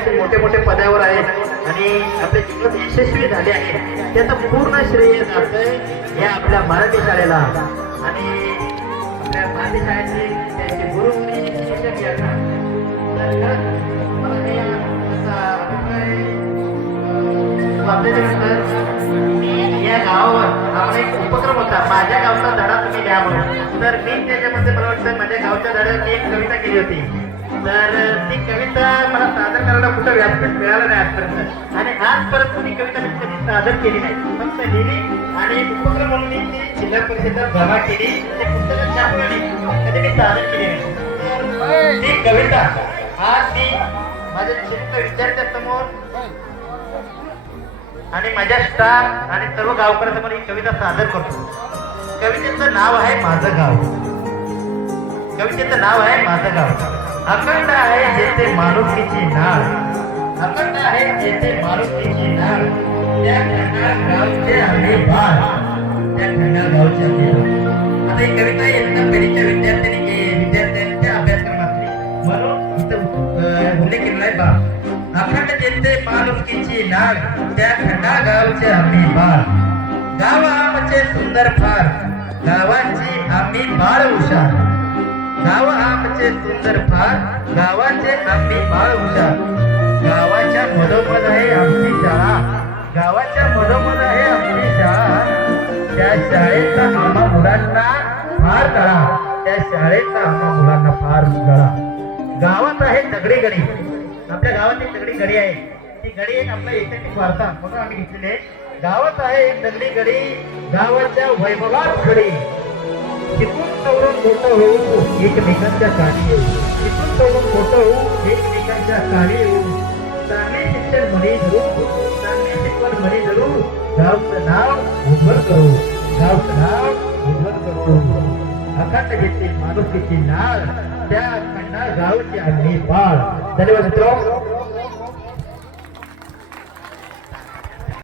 असे मोठे मोठे पदावर आहेत आणि आपले जीवन यशस्वी झाले आहे त्याचं पूर्ण श्रेय जातं या आपल्या मराठी शाळेला आणि आपल्या मराठी शाळेचे त्यांचे गुरु आणि शिक्षक यांना तर मला हे अभिप्राय या गावावर आम्हाला एक उपक्रम होता माझ्या गावचा धडा तुम्ही द्या म्हणून तर मी त्याच्यामध्ये मला वाटतं माझ्या गावच्या धड्यात मी एक कविता केली होती तर ती कविता मला सादर करायला कुठं व्यासपीठ मिळालं नाही आजपर्यंत आणि आजपर्यंत ती कविता मी कधी सादर केली नाही फक्त लिहिली आणि उपक्रम म्हणून मी ती जिल्हा परिषदेत जमा केली ते पुस्तकात छापली कधी मी सादर केली नाही ती कविता आज ती माझ्या शिस्त विद्यार्थ्यांसमोर आणि माझ्या स्टाफ आणि सर्व गावकऱ्यांसमोर ही कविता सादर करतो कवितेचं नाव आहे माझं गाव कवितेचं नाव आहे माझं गाव अखंड आहे जेथे माणुसकीची नाळ अखंड आहे जेथे माणुसकीची नाळ त्या खंडाळ गावचे आम्ही बाळ त्या खंडाळ गावचे आम्ही बाळ आता ही कविता इयत्ता पहिलीच्या विद्यार्थ्यांच्या अभ्यासक्रमातली म्हणून इथं उल्लेख केलेला आहे बाळ अखंड जेथे माणुसकीची नाळ त्या खंडाळ गावचे आम्ही बाळ गाव आमचे सुंदर फार गावाची आम्ही बाळ हुशार गाव आमचे सुंदर फार गावाचे आम्ही बाळ हुशार गावाच्या मधोमध आहे आमची शाळा गावाच्या मधोमध आहे आमची शाळा त्या शाळेचा आम्हा मुलांना फार कळा त्या शाळेचा आम्हा मुलांना फार कळा गावात आहे दगडी गडी आपल्या गावात एक दगडी गडी आहे ती गडी एक आपला ऐतिहासिक वारसा म्हणून आम्ही घेतलेली आहे गावात आहे एक दगडी गडी गावाच्या वैभवात खडी तिथून तरुण मोठं होऊ एकमेकांच्या काळी येऊ तिथून तरुण मोठं होऊ एकमेकांच्या काळी येऊ चांगले शिक्षण म्हणे धरू चांगले शिक्षण म्हणे धरू गावचं नाव उज्ज्वल करू गावचं नाव उज्ज्वल करू अखंड घेतली माणुसकीची नाळ त्या खंडाळ गावची आम्ही बाळ धन्यवाद मित्रांनो.